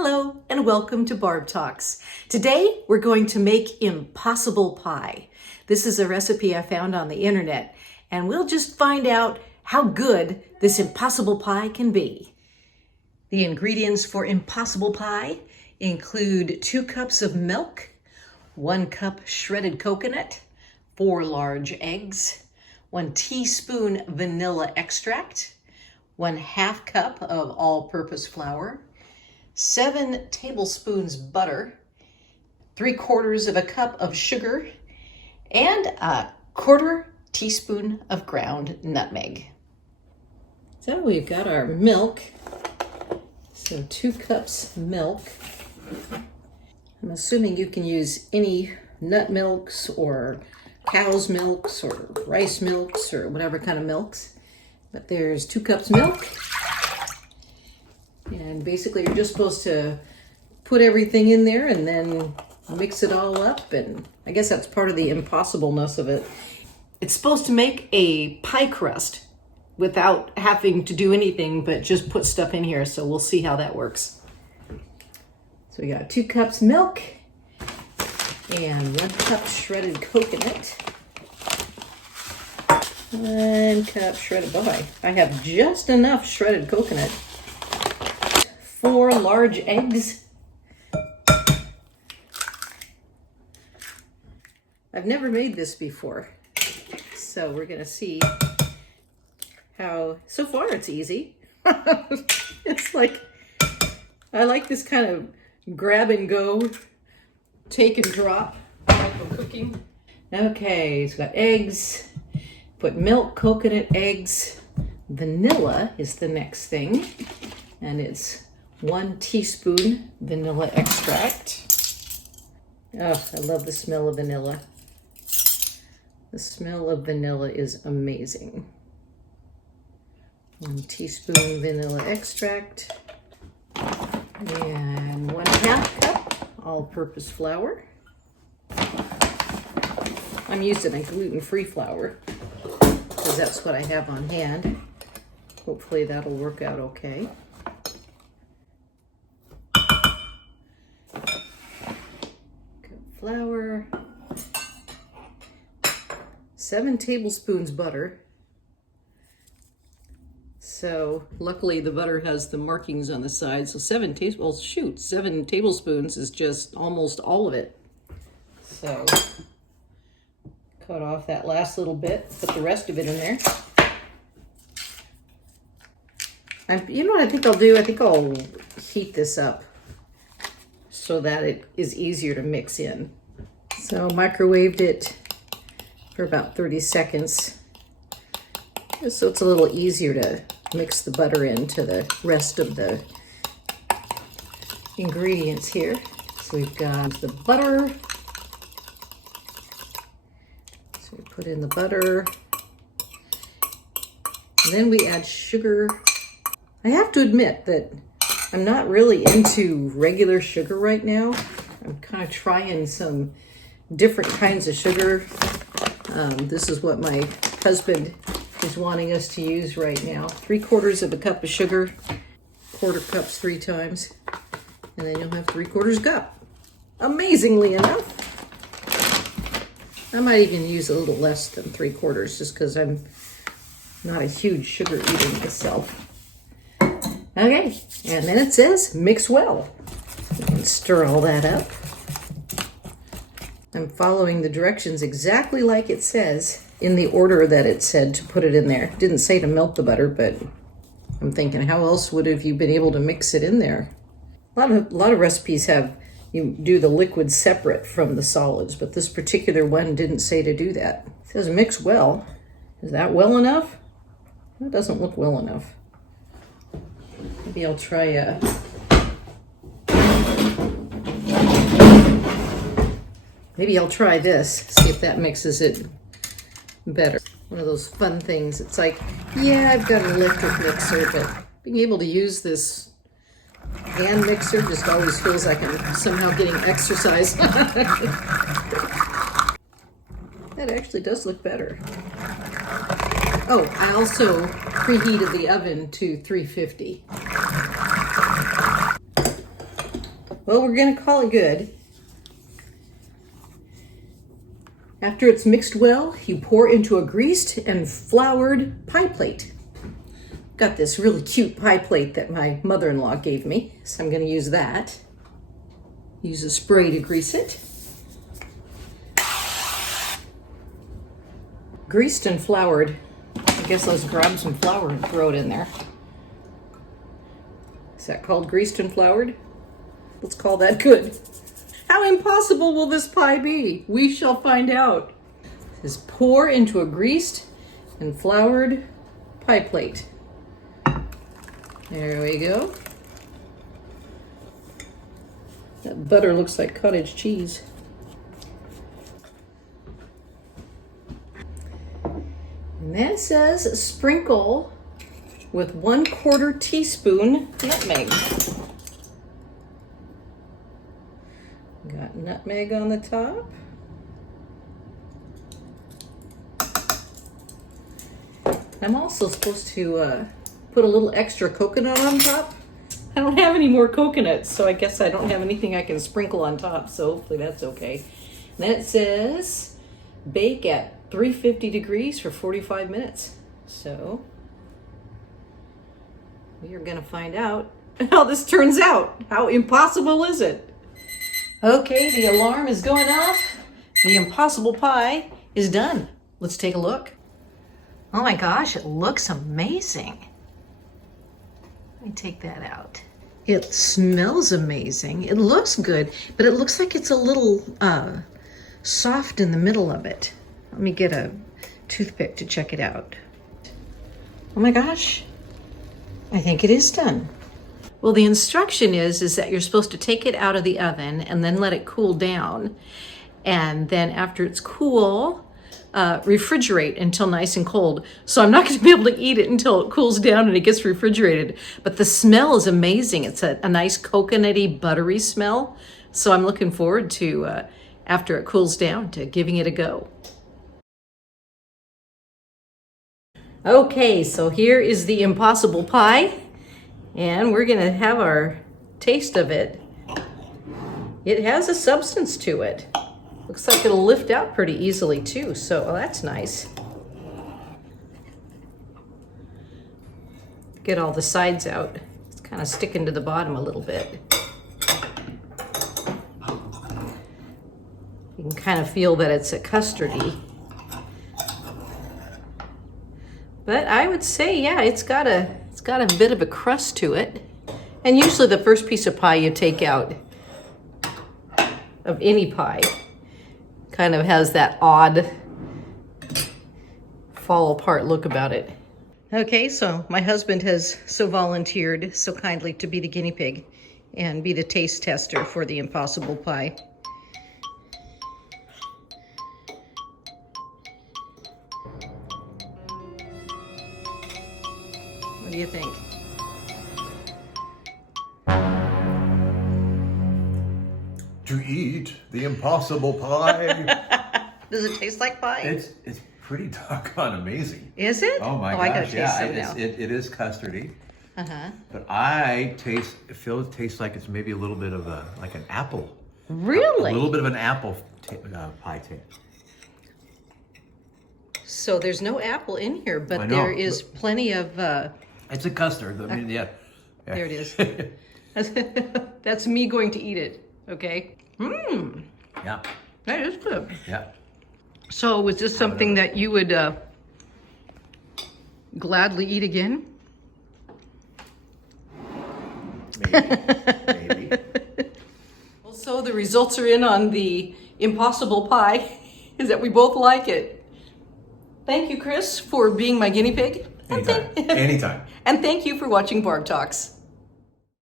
Hello and welcome to Barb Talks. Today we're going to make impossible pie. This is a recipe I found on the internet and we'll just find out how good this impossible pie can be. The ingredients for impossible pie include 2 cups of milk, 1 cup shredded coconut, 4 large eggs, 1 teaspoon vanilla extract, 1/2 cup of all-purpose flour, 7 tablespoons butter, 3/4 cup of sugar, and a 1/4 teaspoon of ground nutmeg. So we've got our milk. So 2 cups milk. I'm assuming you can use any nut milks or cow's milks or rice milks or whatever kind of milks. But there's 2 cups milk. And basically you're just supposed to put everything in there and then mix it all up. And I guess that's part of the impossibleness of it. It's supposed to make a pie crust without having to do anything but just put stuff in here. So we'll see how that works. So we got 2 cups milk and 1 cup shredded coconut. 1 cup shredded, boy, I have just enough shredded coconut. 4 large eggs. I've never made this before, so we're gonna see how, so far it's easy. It's like, I like this kind of grab and go, take and drop type of cooking. Okay, so we've got eggs, put milk, coconut, eggs, vanilla is the next thing, and it's 1 teaspoon vanilla extract. Oh, I love the smell of vanilla. The smell of vanilla is amazing. 1 teaspoon vanilla extract. And 1/2 cup all-purpose flour. I'm using a gluten-free flour because that's what I have on hand. Hopefully that'll work out okay. Flour, 7 tablespoons butter. So luckily the butter has the markings on the side. So 7 tablespoons is just almost all of it. So cut off that last little bit, put the rest of it in there. You know what I think I'll do? I think I'll heat this up so that it is easier to mix in. So microwaved it for about 30 seconds, just so it's a little easier to mix the butter into the rest of the ingredients here. So we've got the butter. So we put in the butter. And then we add sugar. I have to admit that I'm not really into regular sugar right now. I'm kind of trying some different kinds of sugar. This is what my husband is wanting us to use right now. 3/4 cup of sugar, 1/4 cups 3 times, and then you'll have 3/4 cup. Amazingly enough. I might even use a little less than 3/4 just because I'm not a huge sugar eater myself. Okay, and then it says mix well. And stir all that up. I'm following the directions exactly like it says in the order that it said to put it in there. It didn't say to melt the butter, but I'm thinking how else would have you been able to mix it in there? A lot of recipes have you do the liquids separate from the solids, but this particular one didn't say to do that. It says mix well. Is that well enough? That doesn't look well enough. Maybe I'll try this, see if that mixes it better. One of those fun things. It's like, yeah, I've got an electric mixer, but being able to use this hand mixer just always feels like I'm somehow getting exercise. That actually does look better. Oh, I also preheated the oven to 350. Well, we're gonna call it good. After it's mixed well, you pour into a greased and floured pie plate. Got this really cute pie plate that my mother-in-law gave me, so I'm gonna use that. Use a spray to grease it. Greased and floured. I guess let's grab some flour and throw it in there. Is that called greased and floured? Let's call that good. How impossible will this pie be? We shall find out. This is pour into a greased and floured pie plate. There we go. That butter looks like cottage cheese. And then it says sprinkle with 1/4 teaspoon nutmeg. Got nutmeg on the top. I'm also supposed to put a little extra coconut on top. I don't have any more coconuts, so I guess I don't have anything I can sprinkle on top, so hopefully that's okay. And then it says bake at 350 degrees for 45 minutes. So we are gonna find out how this turns out. How impossible is it? Okay, the alarm is going off. The impossible pie is done. Let's take a look. Oh my gosh, it looks amazing. Let me take that out. It smells amazing. It looks good, but it looks like it's a little soft in the middle of it. Let me get a toothpick to check it out. Oh my gosh, I think it is done. Well, the instruction is that you're supposed to take it out of the oven and then let it cool down. And then after it's cool, refrigerate until nice and cold. So I'm not going to be able to eat it until it cools down and it gets refrigerated. But the smell is amazing. It's a nice coconutty, buttery smell. So I'm looking forward to, after it cools down, to giving it a go. Okay, so here is the impossible pie. And we're gonna have our taste of it. It has a substance to it. Looks like it'll lift out pretty easily too, so well, that's nice. Get all the sides out. It's kind of sticking to the bottom a little bit. You can kind of feel that it's a custardy. But I would say, yeah, it's got a bit of a crust to it. And usually the first piece of pie you take out of any pie kind of has that odd fall apart look about it. Okay, so my husband has so volunteered so kindly to be the guinea pig and be the taste tester for the impossible pie. What do you think? To eat the impossible pie. Does it taste like pie? It's pretty doggone amazing. Is it? Oh my I gotta gosh, taste some yeah, now. it is custardy. Uh-huh. But it tastes like it's maybe a little bit of like an apple. Really? A little bit of an apple pie taste. So there's no apple in here, but I know. there is plenty of... It's a custard. I mean, yeah. There it is. That's me going to eat it, okay? Mmm, Yeah, that is good. yeah. So was this something that you would gladly eat again? Maybe. Well, so the results are in on the impossible pie, is that we both like it. Thank you, Chris, for being my guinea pig. Anytime. Anytime. And thank you for watching Barb Talks.